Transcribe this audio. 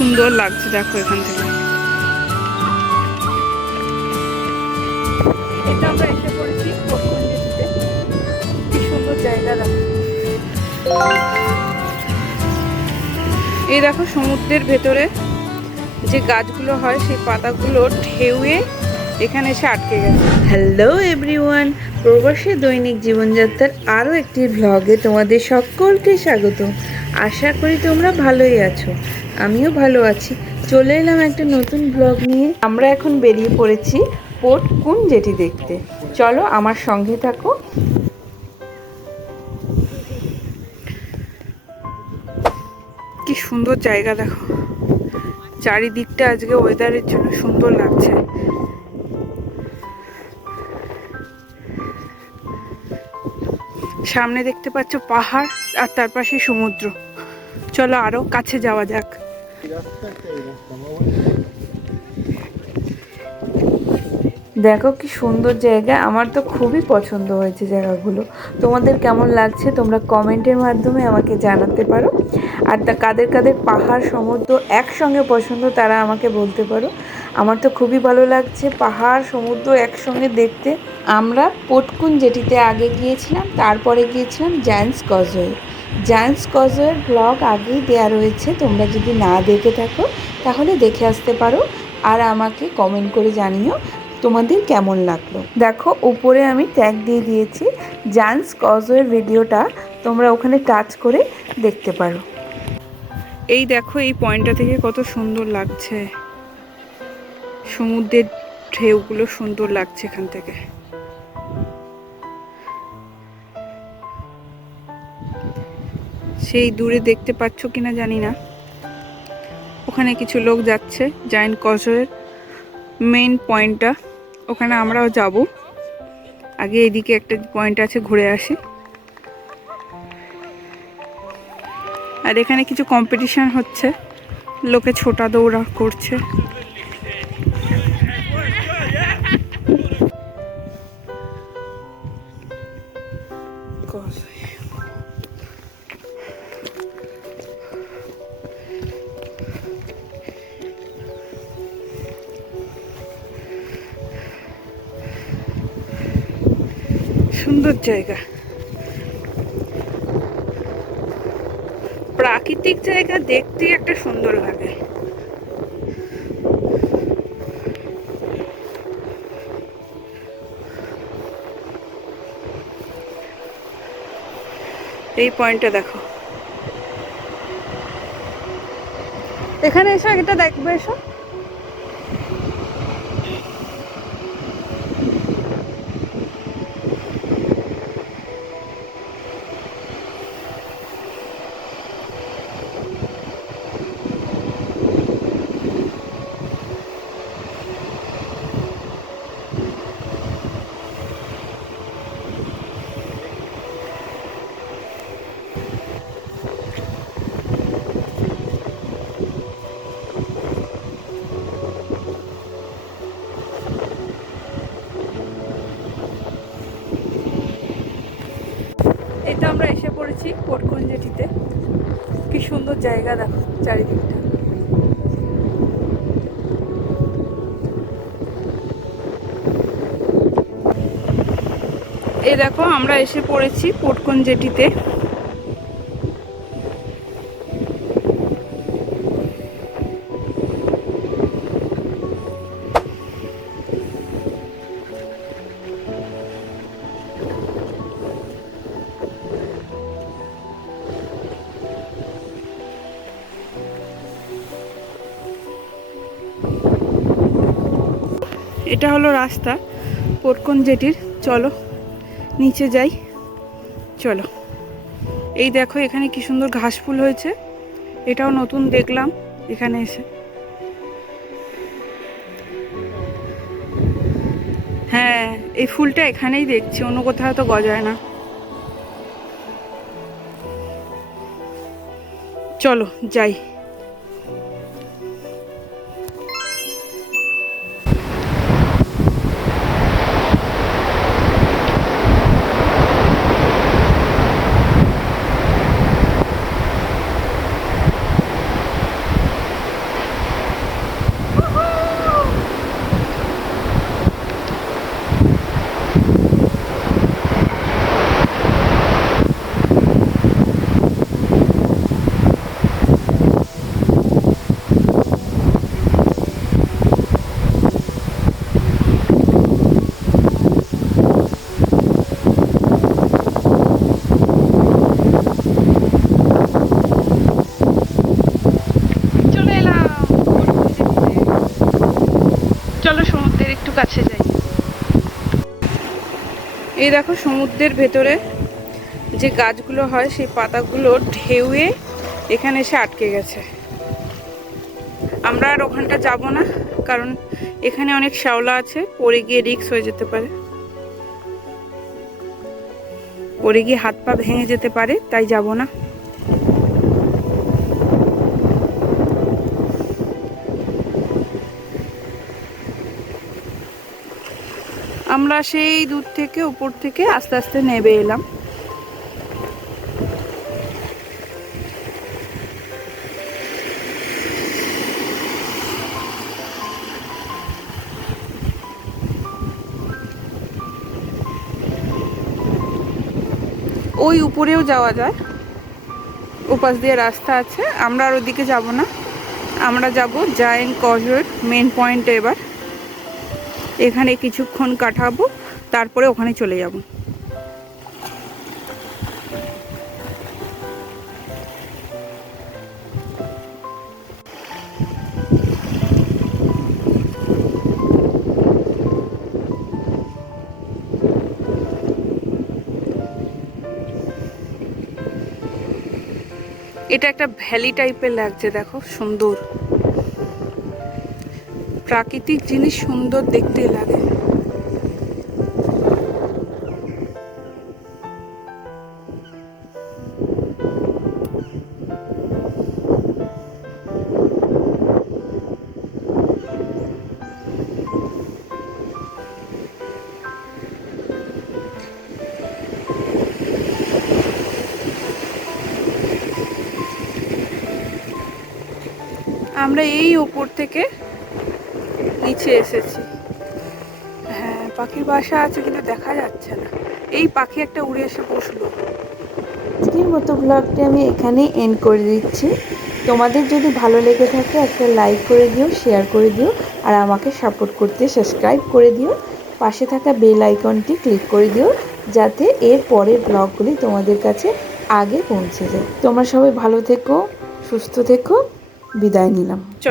সুন্দর লাগছে দেখো এখান থেকে। এটা আমরা এসে পড়েছি কি সুন্দর জায়গা এই দেখো সমুদ্রের ভেতরে যে গাছগুলো হয় সেই পাতাগুলো ঢেউয়ে এখানে এসে আটকে গেছে। হ্যালো এভরিওয়ান প্রবাসী দৈনিক জীবনযাত্রার আরও একটি ভ্লগে তোমাদের সকলকে স্বাগত। আশা করি তোমরা ভালোই আছো। আমিও ভালো আছি। চলে এলাম একটা নতুন ব্লগ নিয়ে। আমরা এখন বেরিয়ে পড়েছি পোর্ট কুন যেটি দেখতে। চলো আমার সঙ্গে থাকো। কি সুন্দর জায়গা দেখো। চারিদিকটা আজকে ওয়েদারের জন্য সুন্দর লাগছে। সামনে দেখতে পাচ্ছ পাহাড় আর তার পাশে সমুদ্র। চলো আরও কাছে যাওয়া যাক। দেখো কি সুন্দর জায়গা। আমার তো খুবই পছন্দ হয়েছে জায়গাগুলো। তোমাদের কেমন লাগছে তোমরা কমেন্টের মাধ্যমে আমাকে জানাতে পারো। আর তা কাদের কাদের পাহাড়, সমুদ্র একসঙ্গে পছন্দ তারা আমাকে বলতে পারো। আমার তো খুবই ভালো লাগছে পাহাড়, সমুদ্র একসঙ্গে দেখতে। আমরা পটকুন যেটিতে আগে গিয়েছিলাম, তারপরে গিয়েছিলাম জায়ান্টস কজওয়ে। জায়ান্টস কজওয়ের ব্লগ আগেই দেওয়া রয়েছে, তোমরা যদি না দেখে থাকো তাহলে দেখে আসতে পারো। আর আমাকে কমেন্ট করে জানিও। তোমাদের কেমন লাগল? দেখো, উপরে আমি ট্যাগ দিয়ে দিয়েছি। জান্স কজওয়ের ভিডিওটা তোমরা ওখানে টাচ করে দেখতে পারো। এই দেখো, এই পয়েন্টটা থেকে কত সুন্দর লাগছে। সমুদ্রের ঢেউগুলো সুন্দর লাগছে এখান থেকে। সেই দূরে দেখতে পাচ্ছ কিনা জানি না। ওখানে কিছু লোক যাচ্ছে জায়েন্ট কজয়ের মেইন পয়েন্টটা ওখানে আমরাও যাব। আগে এদিকে একটা পয়েন্ট আছে, ঘুরে আসি। আর এখানে কিছু কম্পিটিশান হচ্ছে। লোকে ছোটা দৌড়া করছে। সুন্দর জায়গা। প্রাকৃতিক জায়গা দেখতে একটা সুন্দর লাগে। এই পয়েন্টটা দেখো। এখানে এসো, এটা দেখবে এসো এটা আমরা এসে কি সুন্দর জায়গা দেখো চারিদিকটা। এই দেখো আমরা এসে পড়েছি পোটকন এটা হলো রাস্তা, পোটকন জেটির। চলো, নিচে যাই। চলো। এই দেখো, এখানে কি সুন্দর ঘাস ফুল হয়েছে। এটাও নতুন দেখলাম, এখানে এসে। হ্যাঁ এই ফুলটা এখানেই দেখছি, অন্য কোথাও তো গজায় না। চলো, যাই। কাছে যাই। এই দেখো সমুদ্রের ভেতরে যে গাছগুলো হয়, সেই পাতাগুলো ঢেউয়ে এখানে এসে আটকে গেছে। আমরা আর ওখানটা যাব না, কারণ এখানে অনেক শ্যাওলা আছে, পড়ে গিয়ে রিক্স হয়ে যেতে পারে। পড়ে গিয়ে হাত পা ভেঙে যেতে পারে, তাই যাব না। আমরা সেই দূর থেকে, উপর থেকে আস্তে আস্তে নেবে এলাম। ওই উপরেও যাওয়া যায়। ওপাশ দিয়ে রাস্তা আছে। আমরা আর ওদিকে যাব না। আমরা যাব জায়েন্ট কজের মেন পয়েন্টে এবার। এখানে কিছুক্ষণ কাটাবো তারপরে ওখানে চলে যাব। এটা একটা ভ্যালি টাইপের লাগছে দেখো সুন্দর। প্রাকৃতিক জিনিস সুন্দর দেখতে লাগে। আমরা এই উপর থেকে নিচে এসেছি। হ্যাঁ পাখির বাসা আছে কিন্তু দেখা যাচ্ছে না। এই পাখি একটা উড়ে এসে বসল। আজকের মতো ব্লগটি আমি এখানে এন্ড করে দিচ্ছি। তোমাদের যদি ভালো লেগে থাকে একটা লাইক করে দিও শেয়ার করে দিও আর আমাকে সাপোর্ট করতে সাবস্ক্রাইব করে দিও। পাশে থাকা বেল আইকনটি ক্লিক করে দিও যাতে এর পরের ব্লগগুলি তোমাদের কাছে আগে পৌঁছে যায়। তোমরা সবাই ভালো থেকো সুস্থ থেকো বিদায় নিলাম। চলো।